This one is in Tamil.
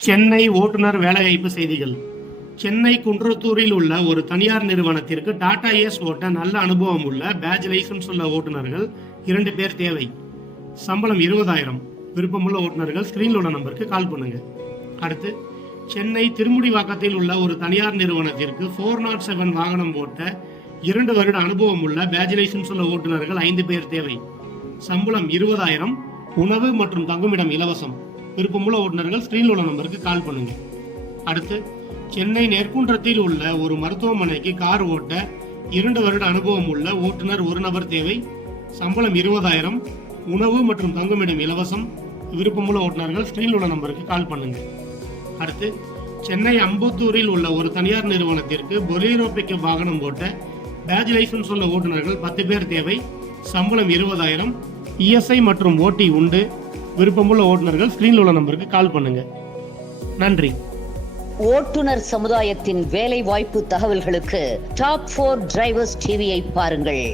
சென்னை ஓட்டுநர் வேலைவாய்ப்பு செய்திகள். சென்னை குன்றத்தூரில் உள்ள ஒரு தனியார் நிறுவனத்திற்கு டாடா ஏஸ் ஓட்ட நல்ல அனுபவம் உள்ள பேட்ச் லைசன்ஸ் உள்ள ஓட்டுநர்கள் 2 பேர் தேவை. சம்பளம் 20,000. விருப்பமுள்ள ஓட்டுநர்கள் ஸ்கிரீனில் உள்ள நம்பருக்கு கால் பண்ணுங்க. அடுத்து, சென்னை திருமுடிவாக்கத்தில் உள்ள ஒரு தனியார் நிறுவனத்திற்கு 407 வாகனம் ஓட்ட 2 வருட அனுபவம் உள்ள பேட்ச் லைசன்ஸ் உள்ள ஓட்டுநர்கள் 5 பேர் தேவை. சம்பளம் 20,000. உணவு மற்றும் தங்குமிடம் இலவசம். விருப்பமுள்ள ஓட்டுநர்கள் ஸ்கிரீனில் உள்ள நம்பருக்கு கால் பண்ணுங்க. அடுத்து, சென்னை நெற்குன்றத்தில் உள்ள ஒரு மருத்துவமனைக்கு கார் ஓட்ட 2 வருட அனுபவம் உள்ள ஓட்டுநர் 1 நபர் தேவை. சம்பளம் 20,000. உணவு மற்றும் தங்குமிடம் இலவசம். விருப்பமுள்ள ஓட்டுநர்கள் ஸ்கிரீனில் உள்ள நம்பருக்கு கால் பண்ணுங்க. அடுத்து, சென்னை அம்பத்தூரில் உள்ள ஒரு தனியார் நிறுவனத்திற்கு பொலேரோ பிக்கப் வாகனம் ஓட்ட பேட்ச் லைசன்ஸ் உள்ள ஓட்டுநர்கள் 10 பேர் தேவை. சம்பளம் 20,000. இஎஸ்ஐ மற்றும் ஓடி உண்டு. விருப்பமுள்ள ஓட்டுநர்கள் ஸ்கிரீனில் உள்ள நம்பருக்கு கால் பண்ணுங்க. நன்றி. ஓட்டுநர் சமுதாயத்தின் வேலை வாய்ப்பு தகவல்களுக்கு டாப் 4 டிரைவர்ஸ் டிவியை பாருங்கள்.